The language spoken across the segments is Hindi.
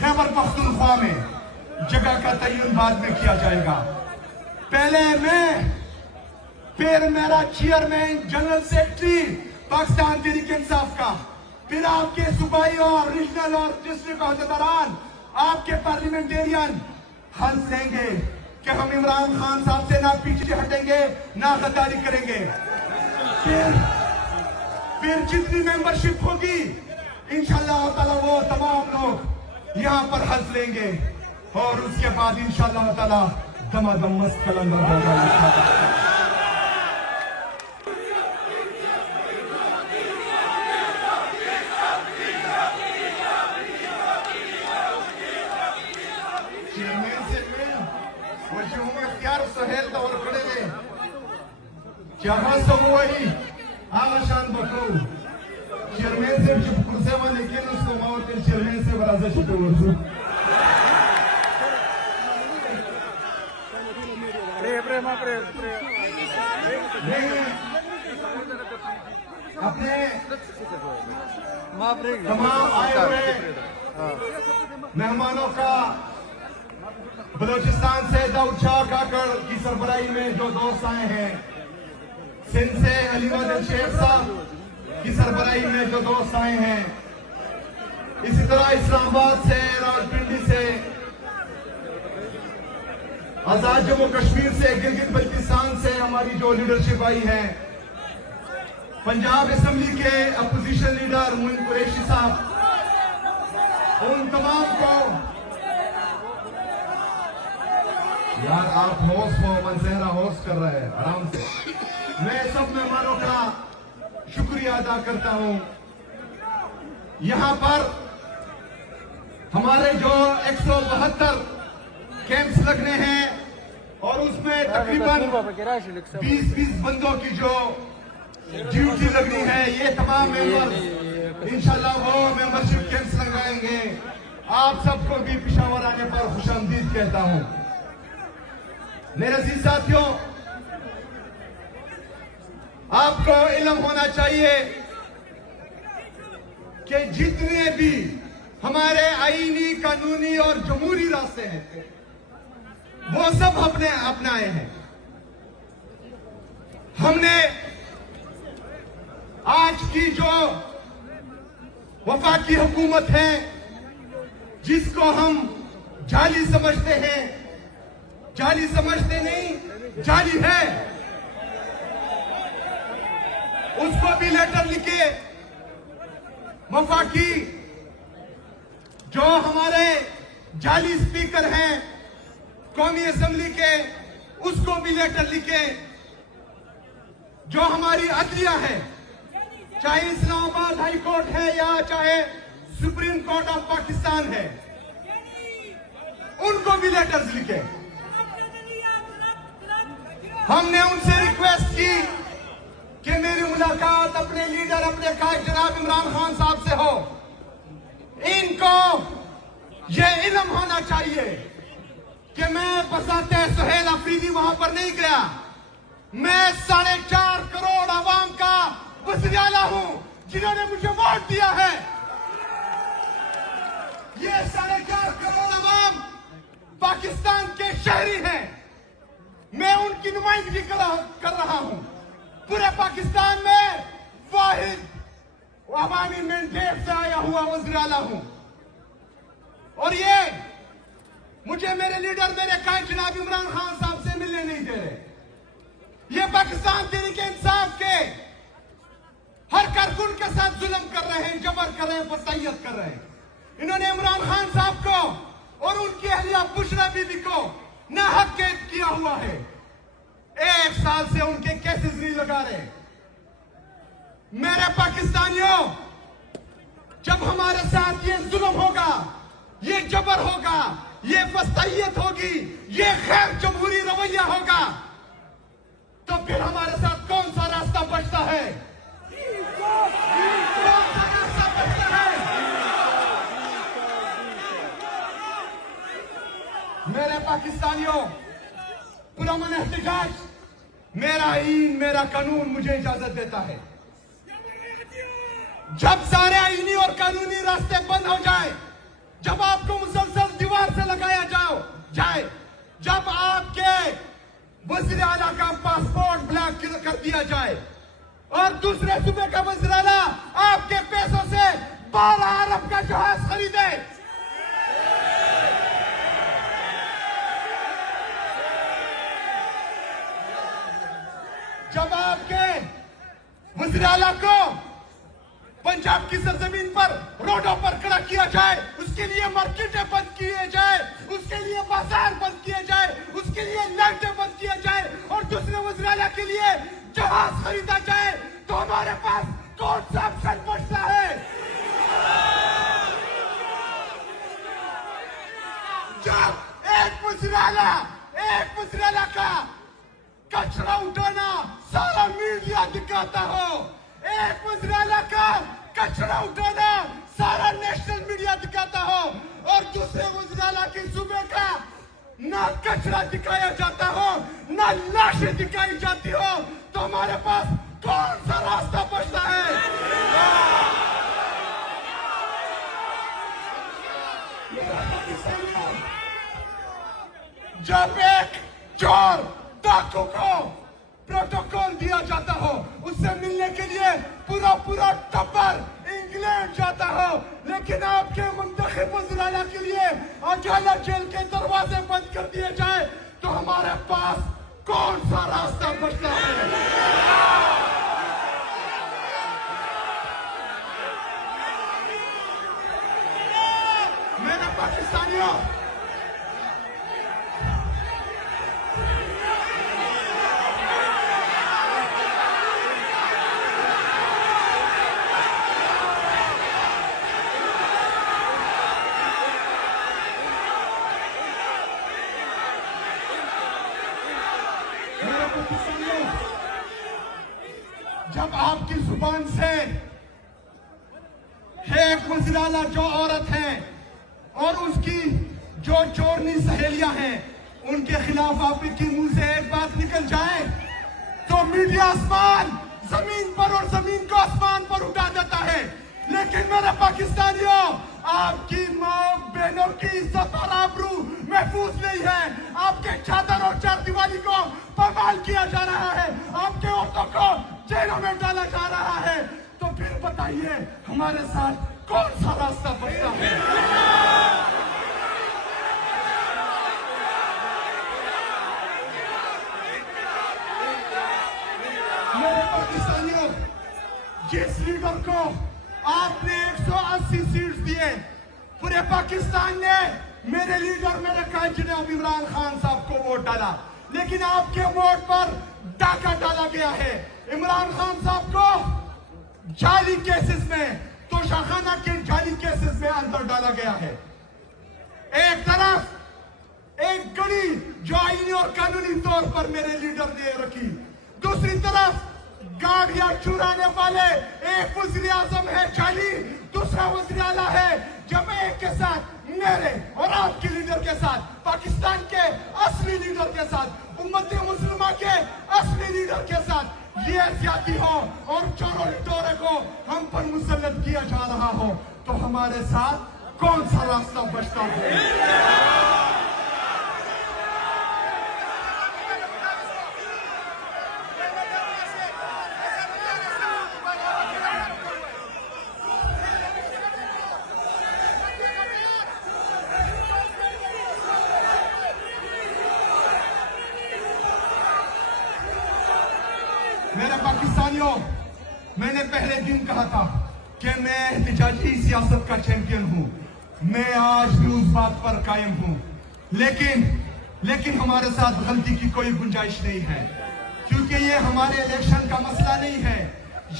खैबर पख्तूनख्वा में जगह का तयन बाद में किया जाएगा। पहले मैं, फिर मेरा chairman general secretary Pakistan Tehreek Insaf का, फिर आपके सूबाई और रीजनल और डिस्ट्रिक्ट अहदेदारान, आपके पार्लियामेंटेरियन हल्फ लेंगे कि हम इमरान खान साहब से ना पीछे हटेंगे ना गद्दारी करेंगे। फिर जितनी मेंबरशिप होगी इंशाअल्लाह ताला वो तमाम लोग यहाँ पर हल्फ लेंगे और उसके बाद इंशाअल्लाह ताला दमादम मस्त कलंदर होगा। वही आशान बकरो चेयरमैन से कुर्सेवा लेकिन उसको मावत चेयरमैन से बराजा छुटे वर्षो अपने तमाम आए हुए मेहमानों का बलूचिस्तान से दाऊद शाह काकड़ की सरबराही में जो दोस्त आए हैं, सिंध से अलीवद शेख साहब की सरबराही में जो दोस्त आए हैं, इसी तरह इस्लामाबाद से, रावलपिंडी से, आजाद जम्मू कश्मीर से, गिलगित बल्तिस्तान से हमारी जो लीडरशिप आई है, पंजाब असेंबली के अपोजिशन लीडर मोइन कुरैशी साहब, उन तमाम को यार आप होस्ट हो, मनसेहरा होस्ट कर रहे हैं आराम से। मैं सब मेहमानों का शुक्रिया अदा करता हूं। यहां पर हमारे जो 172 कैंप्स लगने हैं और उसमें तकरीबन 20 बंदों की जो ड्यूटी लगनी है, ये तमाम मेंबर इंशाल्लाह वो मेंबरशिप कैंप्स लगाएंगे। आप सबको भी पेशावर आने पर खुशामदीद कहता हूं। मेरे अजीज साथियों, आपको इल्म होना चाहिए कि जितने भी हमारे आईनी, कानूनी और जमहूरी रास्ते हैं वो सब हमने अपनाए हैं। हमने आज की जो वफाकी हुकूमत है, जिसको हम जाली समझते हैं, जाली समझते नहीं, जाली है, उसको भी लेटर लिखे। वफाकी जो हमारे जाली स्पीकर हैं कौमी असेंबली के, उसको भी लेटर लिखे। जो हमारी अदलिया है, चाहे इस्लामाबाद हाई कोर्ट है या चाहे सुप्रीम कोर्ट ऑफ पाकिस्तान है, उनको भी लेटर्स लिखे। हमने उनसे रिक्वेस्ट की कि मेरी मुलाकात अपने लीडर, अपने कायद जनाब इमरान खान साहब से हो। इनको यह इल्म होना चाहिए कि मैं बसाते सुहेल अफरीदी वहां पर नहीं गया। मैं 4.5 करोड़ आवाम का वज़ीर-ए-आला हूं, जिन्होंने मुझे वोट दिया है। ये 4.5 करोड़ आवाम पाकिस्तान के शहरी हैं। मैं उनकी नुमाइंदगी कर रहा हूं। पूरे पाकिस्तान में वाहिद अवामी मैंडेट से आया हुआ वज़ीर-ए-आला हूं। और ये मुझे मेरे लीडर, मेरे कायद जनाब इमरान खान साहब से मिलने नहीं दे रहे। ये पाकिस्तान तहरीक इंसाफ के हर कारकुन के साथ जुल्म कर रहे हैं, जबर कर रहे हैं, वसायत कर रहे हैं। इन्होंने इमरान खान साहब को और उनकी अहलिया बुशरा बीबी को नाहक कैद किया हुआ है। 1 साल से उनके केसेस नहीं लगा रहे। मेरे पाकिस्तानियों, जब हमारे साथ ये जुल्म होगा, ये जबर होगा, ये वसायत होगी, ये गैर जमहूरी रवैया होगा, तो फिर हमारे साथ कौन सा रास्ता बचता है? कौन सा रास्ता बचता है? मेरे पाकिस्तानियों, पुरअमन एहतजाज मेरा आईन, मेरा कानून मुझे इजाजत देता है। जब सारे आईनी और कानूनी रास्ते बंद हो जाए, जब आपको दिया जाए और दूसरे सूबे का वज़ीर आला आपके पैसों से 12 अरब का जहाज खरीदे। जब आपके वज़ीर आला को पंजाब की सरजमीन पर रोडों पर खड़ा किया जाए, उसके लिए मार्केटें बंद किए जाए, उसके लिए बाजार बंद किए जाए, उसके लिए लाइटें बंद किया जाए और दूसरे वज़ीर आला के लिए जहाज खरीदा जाए, तो हमारे पास कौन सा ऑप्शन बचता है? जब एक वज़ीर आला का कचरा उठाना सारा मीडिया दिखाता हो, एक वज़ीर आला का कचरा उठाना सारा नेशनल मीडिया दिखाता हो और दूसरे वज़ीर आला के सूबे का ना कचरा दिखाया जाता हो, ना लाशें दिखाई जाती हो, तो हमारे पास कौन सा रास्ता बचता है? जब एक चोर डाकू को प्रोटोकॉल दिया जाता हो, उससे मिलने के लिए पूरा टब्बर इंग्लैंड जाता हो, लेकिन आपके मुंतखब वज़ीर आला के लिए अदालत जेल के दरवाजे बंद कर दिए जाए, तो हमारे पास कौन सा रास्ता बचता है? मेरे पाकिस्तानियों, जब आपकी जुबान से एक वज़ीर आला जो औरत है और उसकी जो चोरनी सहेलियां हैं, उनके खिलाफ आपके मुंह से एक बात निकल जाए तो मीडिया आसमान जमीन पर और जमीन को आसमान पर उठा देता है। लेकिन मेरे पाकिस्तानियों, आपकी माँ बहनों की इज्जत और आबरू महफूज नहीं है। आपके चादर और चारदीवारी को बवाल किया जा रहा है, आपके औरतों को जेलों में डाला जा रहा है। तो फिर बताइए, हमारे साथ कौन सा रास्ता बचता है? मेरे पाकिस्तानियों, जिस लीडर को आपने 180 सीट्स दिए, पूरे पाकिस्तान ने मेरे लीडर मेरे कायद जनाब इमरान खान साहब को वोट डाला, लेकिन आपके वोट पर डाका डाला गया है। इमरान खान साहब को जाली केसेस में, तोशाखाना के जाली केसेस में अंदर डाला गया है। एक तरफ एक कड़ी जो आईनी और कानूनी तौर पर मेरे लीडर ने रखी, दूसरी तरफ गाड़ियां चुराने वाले एक वज़ीर आज़म है जाली, दूसरा वज़ीर आला है। जब एक के साथ मेरे और आपके लीडर के साथ, पाकिस्तान के असली लीडर के साथ, उम्मत मुस्लिमा के असली लीडर के साथ ये ज्यादती हो और चोरों टोरे को हम पर मुसल्लत किया जा रहा हो, तो हमारे साथ कौन सा रास्ता बचता है? मेरे पाकिस्तानियों, मैंने पहले दिन कहा था कि मैं एहतिजाजी सियासत का चैंपियन हूं। मैं आज भी उस बात पर कायम हूं, लेकिन हमारे साथ गलती की कोई गुंजाइश नहीं है, क्योंकि ये हमारे इलेक्शन का मसला नहीं है,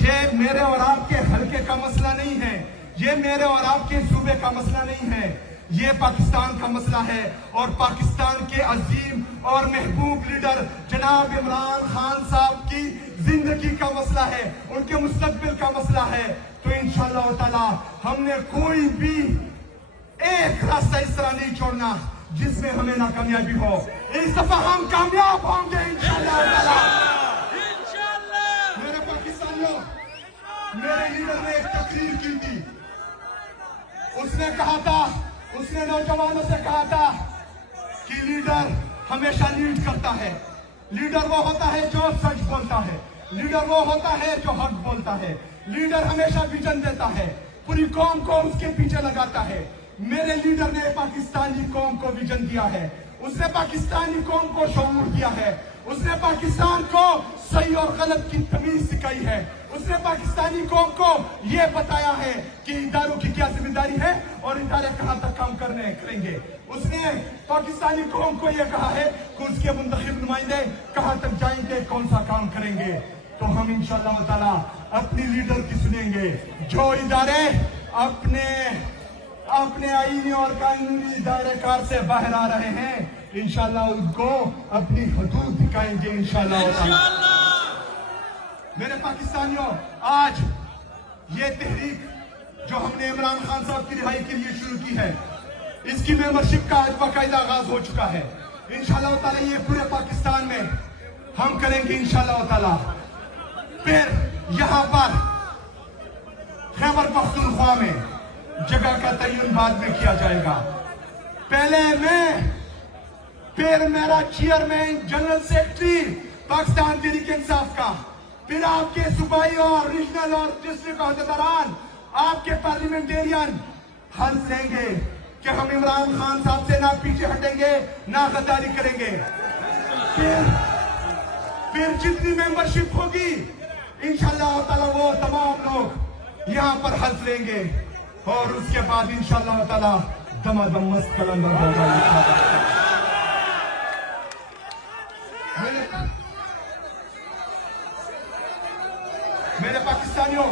ये मेरे और आपके हल्के का मसला नहीं है, ये मेरे और आपके सूबे का मसला नहीं है, ये पाकिस्तान का मसला है और पाकिस्तान के अजीम और महबूब लीडर जनाब इमरान खान साहब की जिंदगी का मसला है, उनके मुस्तकबिल का मसला है। तो इंशाअल्लाह ताला हमने कोई भी एक रास्ता इस तरह नहीं छोड़ना जिसमें हमें नाकामयाबी हो। इस दफा हम कामयाब होंगे इंशाअल्लाह ताला। मेरे पाकिस्तानियों, मेरे लीडर ने एक तकरीर की थी, उसने कहा था, उसने नौजवानों से कहा था कि लीडर हमेशा लीड करता है, लीडर वो होता है जो सच बोलता है, लीडर वो होता है जो हक बोलता है। लीडर हमेशा विजन देता है, पूरी कौम को उसके पीछे लगाता है। मेरे लीडर ने पाकिस्तानी कौम को विजन दिया है, उसने पाकिस्तानी कौम को शऊर दिया है, उसने पाकिस्तान को सही और गलत की तमीज सिखाई है, उसने पाकिस्तानी कौम को यह बताया है कि इदारों की क्या जिम्मेदारी है और इदारे कहां तक काम करेंगे। उसने पाकिस्तानी कौम को यह कहा है कि उसके मुंतखब नुमाइंदे कहां तक जाएंगे, कौन सा काम करेंगे। तो हम इंशाअल्लाह ताला अपनी लीडर की सुनेंगे। जो इदारे अपने आईनी और कानूनी दायरेकार से बाहर आ रहे हैं, इंशाअल्लाह उनको अपनी हदूद दिखाएंगे इंशाअल्लाह। मेरे पाकिस्तानियों, आज ये तहरीक जो हमने इमरान खान साहब की रिहाई के लिए शुरू की है, इसकी मेंबरशिप का आज बाकायदा आगाज हो चुका है। इंशाअल्लाह ताला ये पूरे पाकिस्तान में हम करेंगे इंशाअल्लाह ताला। फिर यहाँ पर खैबर पख्तूनख्वा में जगह का तयन बाद में किया जाएगा। पहले मैं, फिर मेरा chairman general secretary Pakistan Tehreek Insaf का, फिर आपके सूबाई और रीजनल और डिस्ट्रिक्ट अहदेदारान, आपके पार्लियामेंटेरियन हल्फ लेंगे कि हम इमरान खान साहब से ना पीछे हटेंगे, ना गद्दारी करेंगे। फिर जितनी मेंबरशिप होगी इंशाअल्लाह ताला वो तमाम लोग यहाँ पर हल्फ लेंगे और उसके बाद इंशाअल्लाह ताला दमादम मस्त कलंदर होगा। मेरे पाकिस्तानियों,